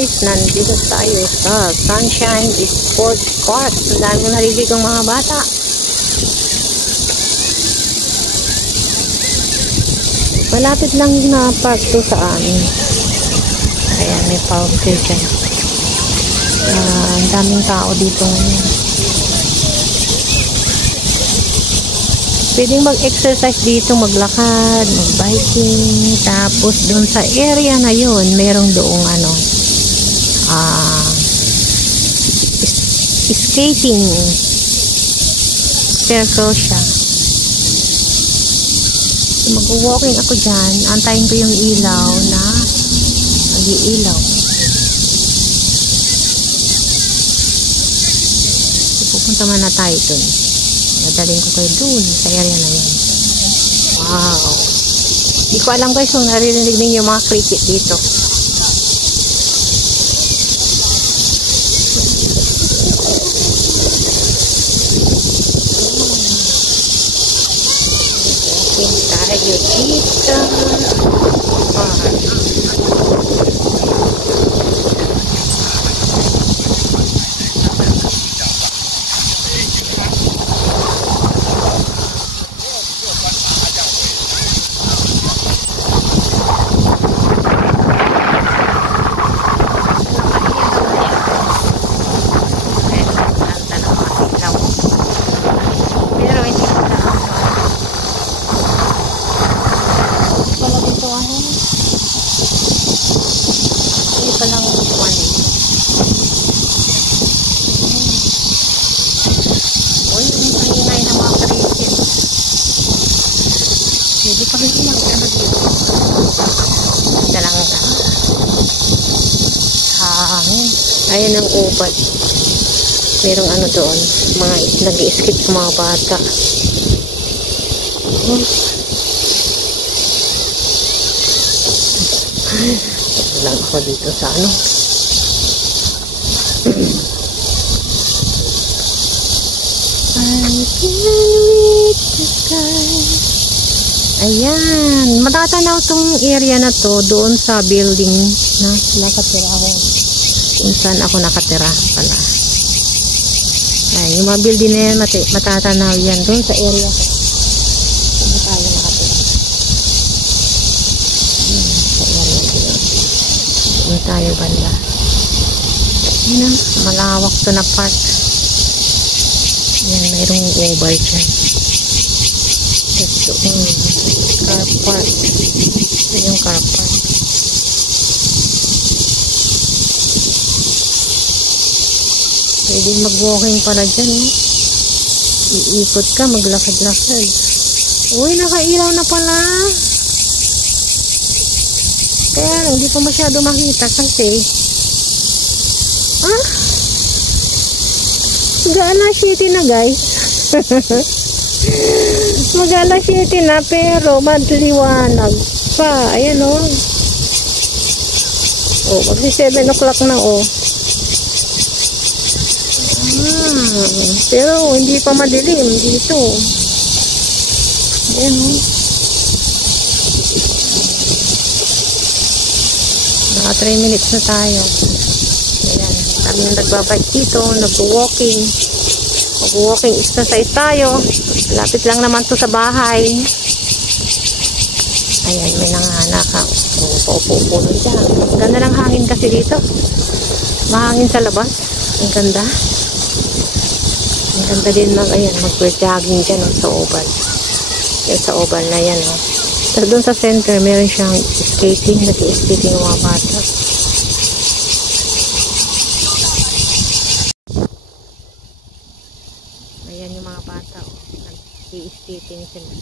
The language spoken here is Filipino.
guys, nandito tayo sa Sunshine Sports Court. Ang dami kong narinig ng mga bata. Malapit lang na park to sa amin. Ayan, may fountain dyan. Ang daming tao dito ngayon. Pwedeng mag-exercise dito, maglakad, mag-biking. Tapos doon sa area na yun, merong doong skating circle siya. So, mag-walking ako dyan. Antayin ko yung ilaw na mag-iilaw. So, pupunta man na tayo dun. Nadaling ko kayo dun sa area na yan. Wow! Hindi ko alam guys kung naririnig ninyo mga cricket dito. Okay, tayo dito. Hindi pa rin mag-ano dito. Dalang hangin. Ayan ang ubad. Merong ano doon. Mga nag-i-skip ng mga bata. Lang ako dito sa ano. I can reach the sky. Ayan, matatanaw tong area na to doon sa building na nakatira ako. Kung saan ako nakatira pala. Ayan, yung mga building na yan, matatanaw yan doon sa area ko. Saan tayo nakatira? Sa area ko yun. Doon tayo banda. Ayan, malawak to na park. Ayan, mayroong oval dyan. Ito car park. Ito yung car park. Pwede mag-walking pala dyan. Iikot ka, maglakad-lakad. Uy, nakailaw na pala. Kaya hindi pa masyado makita kasi mag-alas 7 na guys. Mag-alas 7 na pero madliwanag pa. Ayan o. Magsi 7 o'clock na o. Pero hindi pa madilim dito. Ayan o. Naka 3 minutes na tayo. Ayan. Kami nagbabike dito. Nag-walking. Mag-walking exercise tayo. Lapit lang naman to sa bahay. Ayan, may nanganakaw. Paupo-upo nun dyan. Ganda ng hangin kasi dito. Mahangin sa labas. Ang ganda. Ang ganda din mag-jogging dyan sa oval. Yan sa oval na yan. Tapos doon sa center, meron siyang skating. Nag-skating yung mga bata. Ayan yung mga bata. Nag-skating sila.